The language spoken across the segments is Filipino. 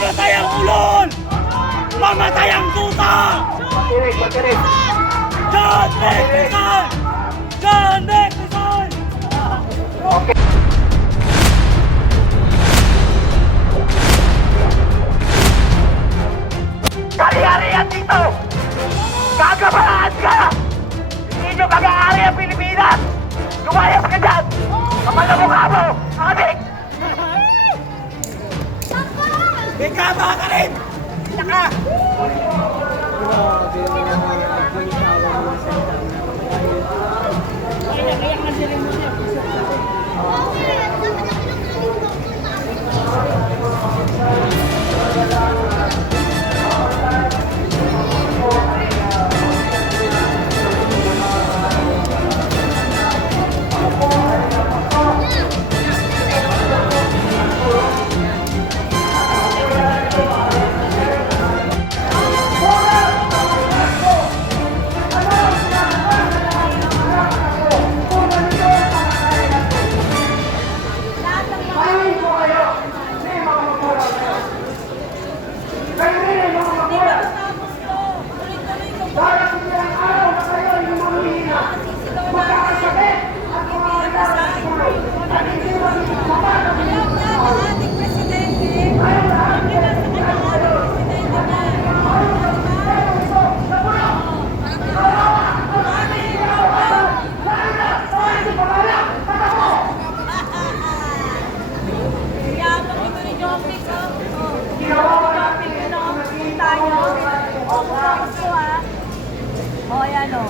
Mamatay ang ulol! Mamatay ang tuta! Matirig. John Nick Rizal! John Nick Rizal! Okay. Kari-kari yan dito! Kagabalaan ka! Hindi nyo kag-aari ang Pilipinas! Lumayas ka dyan! Kapal na mukha mo! Adik! May kama ka rin! Laka! Oh, ayan o.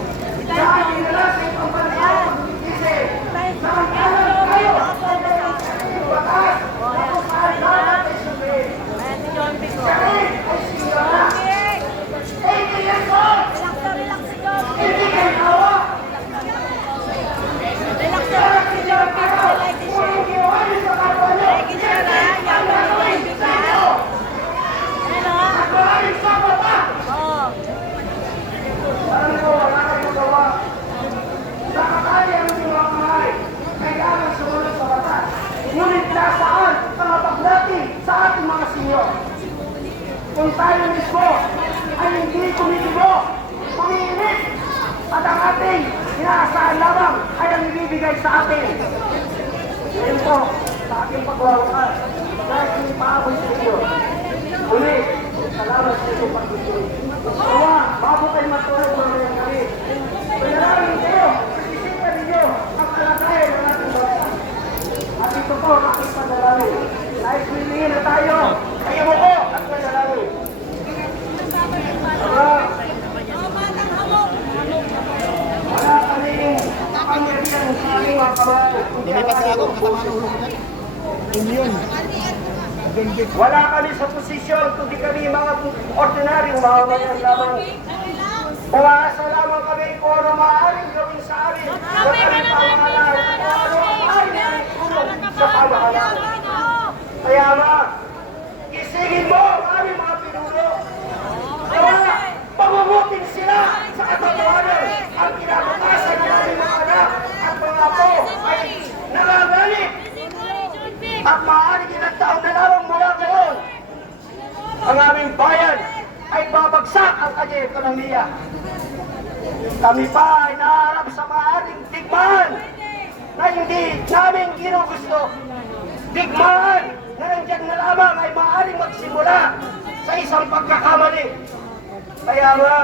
Kung tayo mismo ay hindi kumikibo, kumiinit, at ang ating inaasahan lamang ay ang ibibigay sa atin. Ngayon po, sa aking pagwawakas, dahil hindi paabot sa inyo. Uli, salamat sa inyong pagtutuloy. Kawa, bago kayo matulog mga ngayong gabi, pinalangin kayo, isisipan ninyo ang kalagayan ng ating bansa. At ito po, aking panalangin. Dahil pilihin na tayo, kayo mo ko at panalangin. Wala kaming kapangyarihan sa aming mga kamay. Dilipat na ako, katama ng ulo ko dyan. Yun. Wala kami sa posisyon, kundi kami mga ordinaryong mamamayan lamang. Umaasa lamang kami kung ano maaaring gawin sa amin. Sa aming pamahalaan, kung ano maaaring gawin tulong sa pamahalaan. Kaya nga, isingin mo ang aming mga pinuno. Kaya, pamumutin sila sa katotohanan. Ang kinabutasan ng aming mga anak at mga apo ay nangangalit. At maaaring ilang taon na lamang mula ngayon, ang aming bayan ay babagsak ang kanyang ekonomiya. Kami pa ay naharap sa maaaring digmaan na hindi namin ginugusto. Digmaan na nandiyan na lamang ay maaaring magsimula sa isang pagkakamali. Kaya nga,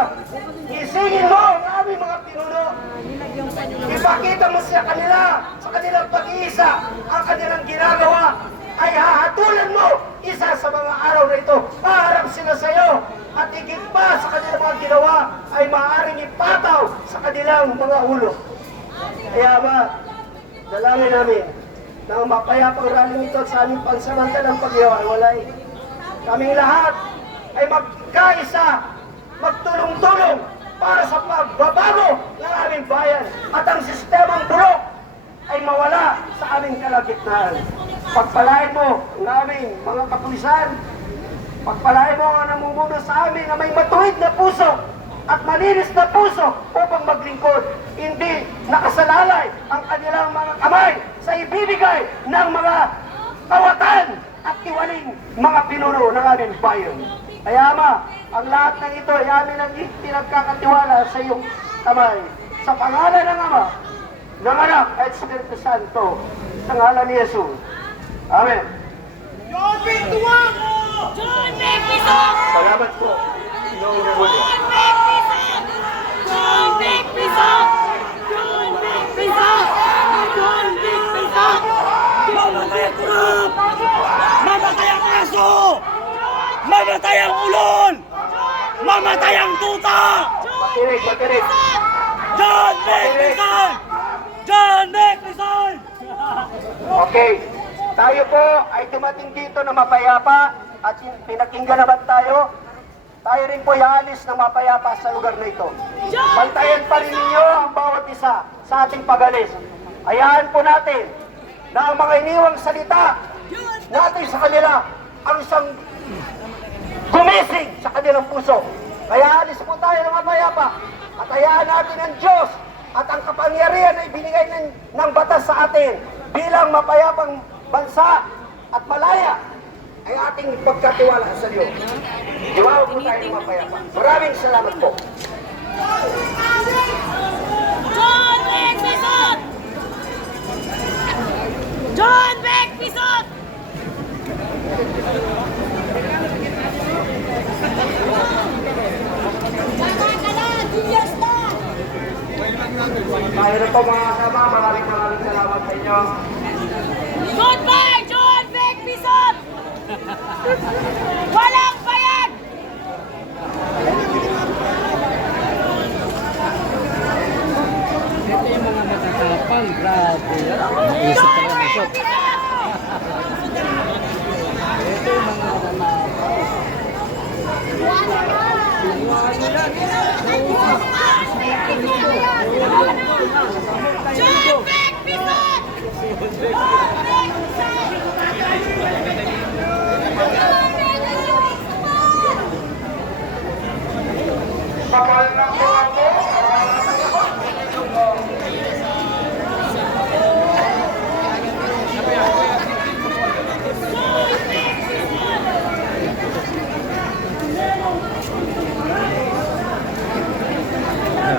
isingin mo ang aming mga pinuno. Ipakita mo sa kanila, sa kanilang pag-iisa, ang kanilang ginagawa ay hahatulan mo isa sa mga araw na ito. Paharap sila sa iyo at higit pa sa kanilang mga ginawa ay maaaring ipataw sa kanilang mga ulo. Kaya ba, dalangin namin na ang mapayapang rally nito sa aming pansamantalang paghiwalay. Kaming lahat ay magkaisa, magtulong-tulong para sa pagbabago ng aming bayan at ang sistemang bulok ay mawala sa aming kalagitnaan. Pagpalain mo ang aming mga kapulisan, pagpalain mo ang namumuno sa amin na may matuwid na puso at malinis na puso upang maglingkod. Hindi nakasalalay ang kanilang mga kamay sa ibibigay ng mga kawatan at tiwaling mga pinuno ng aming bayan. Kaya Ama, ang lahat ng ito ay amin ang pinagkakatiwala sa iyong kamay. Sa pangalan ng Ama, ng Anak at Espiritu Santo, sa ngalan ni Jesus. Amen. John Vic Tuwago! John Vic Pizot! Salamat po. Noong Remulia. John Vic Pizot! John Vic Pizot! John Vic Pizot! John Vic Pizot! Mamatay ang kurap! Mamatay ang aso! Mamatay ang ulol! Mamatay ang tuta! Makinig, makinig. John Vic Rizal! John Vic Rizal! Okay. Tayo po ay dumating dito na mapayapa at pinakinggan naman tayo. Tayo rin po ialis ng mapayapa sa lugar na ito. Bantayan pa rin ninyo ang bawat isa sa ating pag-alis. Hayaan po natin na ang mga iniwang salita natin sa kanila ang isang gumising sa kanilang puso. Kaya alis po tayo ng mapayapa at hayaan natin ang Diyos at ang kapangyarihan na ibinigay ng batas sa atin bilang mapayapang bansa at malaya ay ating pagkatiwala sa Diyos. Iwaw po tayo ng mapayapa. Maraming salamat po. John Vic Pizot! John Vic Pizot! Tayo na po mga kasama. Maraming salamat sa inyo. Goodbye, John Vic Pizot! Walang bayad! Ito yung mga matatapang, grabe yan. Isip John ka na Vic shot. Pizot! Ito yung mga matatapang. John Vic Pizot! Kapal na po ako.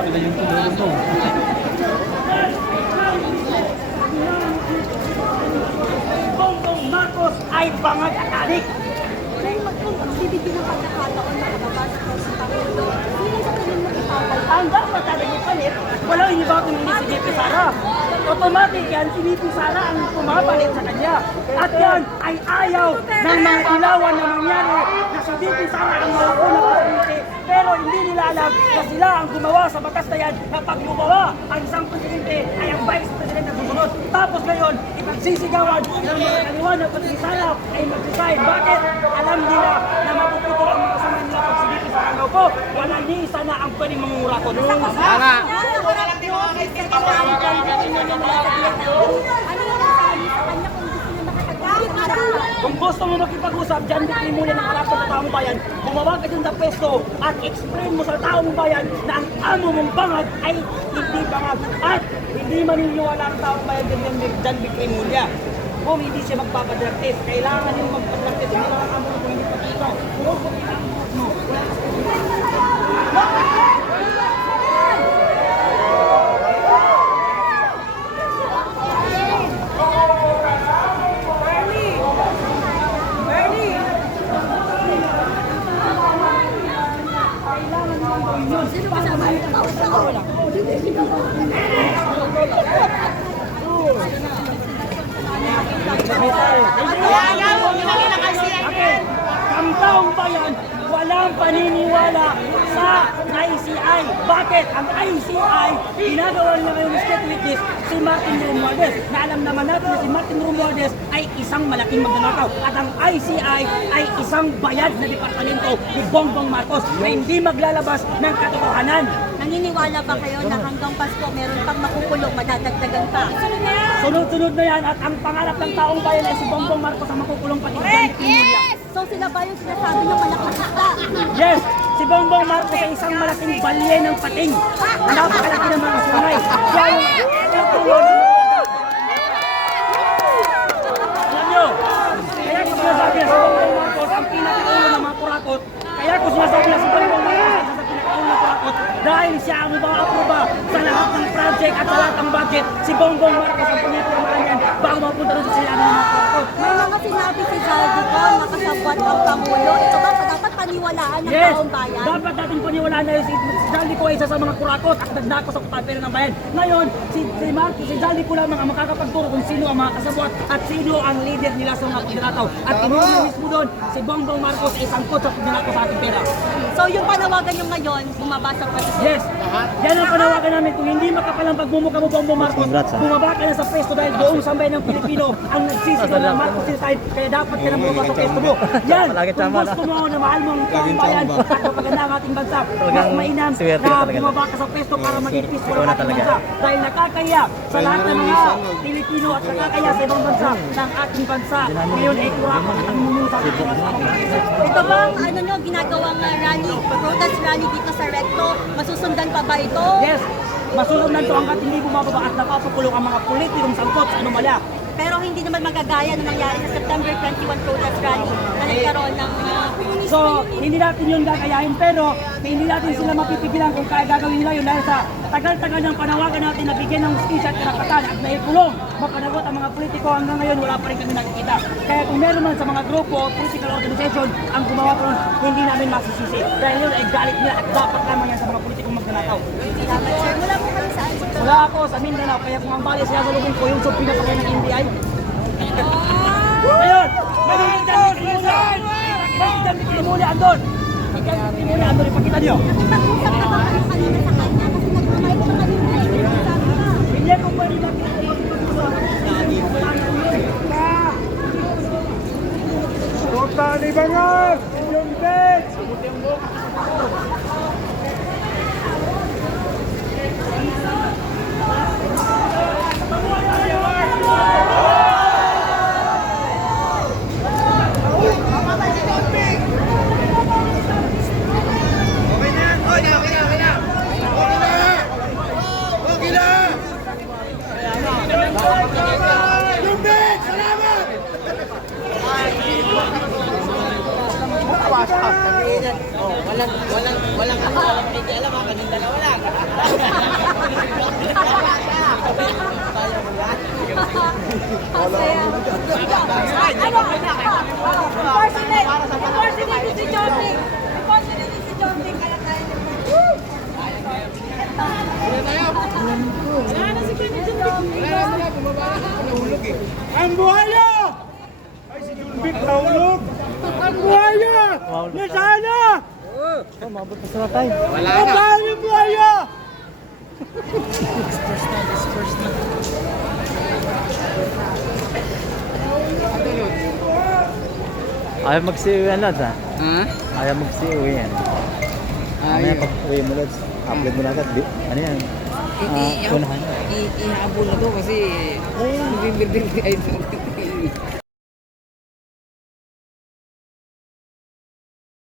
Ito yung tulong mo. Bongbong Marcos ay bangag at adik! Magbibigyan ng pagkakataon na makabasa ko sa Pangulo. Sino sa tingin mo ipapal? Ang dapat natin ipalit, walang iba kundi si VP Sara. Automatic yan, si VP Sara ang pumapalit sa kanya. At yan ay ayaw ng mga ilawan na nangyari na si VP Sara ang malakunang presidente. Pero hindi nila alam na sila ang gumawa sa batas na yan na pag gumawa ang isang presidente ay ang vice president na sumunod. Tapos ngayon, ipagsisigawan ng mga kaliwanag at si Sara ay mag-decide. Bakit? Alam nila na mapuputol ang mga kasama nila pag si VP Sara daw po. Wala ni isa na ang pwedeng mangungurakot. Ano yung masasabi sa kanya kung gusto niya makakagawin? Kung gusto mo makipag-usap, dyan din muna ng harap sa taong bayan, bumaba ka dyan sa pesto at explain mo sa taong bayan na ang amo mong bangag ay hindi bangag at hindi maniniwala ang taong bayan dyan Bicrimulya. Kung hindi siya magpapadrug test, kailangan din magpadrug test. Hindi lang ang amo mo kung hindi pati ikaw. Kung mo, Sino ba sa mga tao sa ola? ang taong bayan walang paniniwala sa ICI. Bakit? Ang ICI, ginagawa niya ngayon ng state witness si Martin Romualdez. Na alam naman natin na si Martin Romualdez ay isang malaking magnanakaw. At ang ICI ay isang bayad na departamento ni Bongbong Marcos na hindi maglalabas ng katotohanan. Naniniwala ba kayo na hanggang Pasko meron pang makukulong, madadagdagan pa? Sunod-sunod na yan at ang pangarap ng taong bayan ay si Bongbong Marcos ang makukulong pati ng Pinoy. So sila ba yung sinasabi ng malaking isda? Yes, si Bongbong Marcos ay isang malaking balye ng pating. Napakalaki ng mga sungay. Siya yung tutulo ng mga alam nyo, kaya kung sinasabi ko sinasabi na si Bongbong Marcos ay isa sa pinakaunang kurakot dahil siya ang mag-aproba sa lahat ng project at sa lahat ng budget. Si Bongbong Marcos ang pinipirmahan yan bago mapunta rin sa sinabi ng mga kurakot. May mga sinabi si Zaldi ko, nakasabot ang Pangulo. Ito ba dapat paniwalaan ng Yes, taong bayan? dapat natin paniwalaan na si Zaldi ko ay isa sa mga kurakot at nagnako sa pera ng bayan. Ngayon, si Zaldi ko lamang ang makakapagturo kung sino ang mga kasabot at sino ang leader nila sa mga pagnanakaw. At tinuro mismo doon, si Bongbong Marcos ay sangkot sa pagnanakaw sa ating pera. So yung panawagan nyo ngayon, bumaba sa presidente. Yes, yan ang panawagan namin. Kung hindi makapalang pagmumukha mo, Bongbong Marcos, bumaba ka na sa pwesto dahil buong sambayan ng Pilipino ang nagsisigaw ng Marcos Suicide, kaya dapat ka na bumaba sa pwesto mo. Yan, kung gusto mo na mahal mo ang taong bayan at mapaganda ang ating bansa, mas mainam na bumaba ka sa pwesto para maging peaceful ang ating bansa. Dahil nakakaya sa lahat ng mga Pilipino at nakakaya sa ibang bansa ng ating bansa. Ngayon ay kurakot at ang mumuno sa ating bansa. Ito ba ang ano nyo, ginagawang rally, protest rally dito sa Recto? Masusundan pa ba ito? Yes, masunod to hanggat hindi bumababa at napapakulong ang mga politikong sangkot sa anomalya. Pero hindi naman magagaya na nangyari sa September 21 protest rally na nagkaroon ng So, hindi natin yun gagayahin pero hindi natin sila mapipigilan kung kaya gagawin nila yun dahil sa tagal-tagal ng panawagan natin na bigyan ng justisya at karapatan at naikulong mapanagot ang mga politiko hanggang ngayon wala pa rin kami nakikita. Kaya kung meron man sa mga grupo o political organization ang gumawa po, hindi namin masisisi. Dahil yun ay galit nila at dapat lamang yan sa mga politikong magnanakaw. Salamat, sir. Mula po kayo saan? Wala ako sa Mindanao, kaya kung ang bali siya sa lubong ko yung sub pinapakay ng NBI. Ngayon, magiging testimony andon. Testimony andon, ipakita niyo. Nakipag-usap na ba kayo kanina sa kanya? Kasi nag-provide siya kanina eh. Sabi ka. Hindi ko pwede makita. Sultan Ibangar! Yung bed! Unfortunately si Johnny. Unfortunately si Johnny. Kaya tayo Ang buhaya! Ay, si Junbik nahulog! Ang buhaya! Nasaan na? Mabot pa sila tayo. Nasaan yung buhaya? Ayaw mag-CUI yan, Lods, ha? Ayaw mag-CUI yan. Mamaya pag uwi mo, Lods, upload mo na agad. Ano yan? Unahan. Ihabol na to kasi November din ay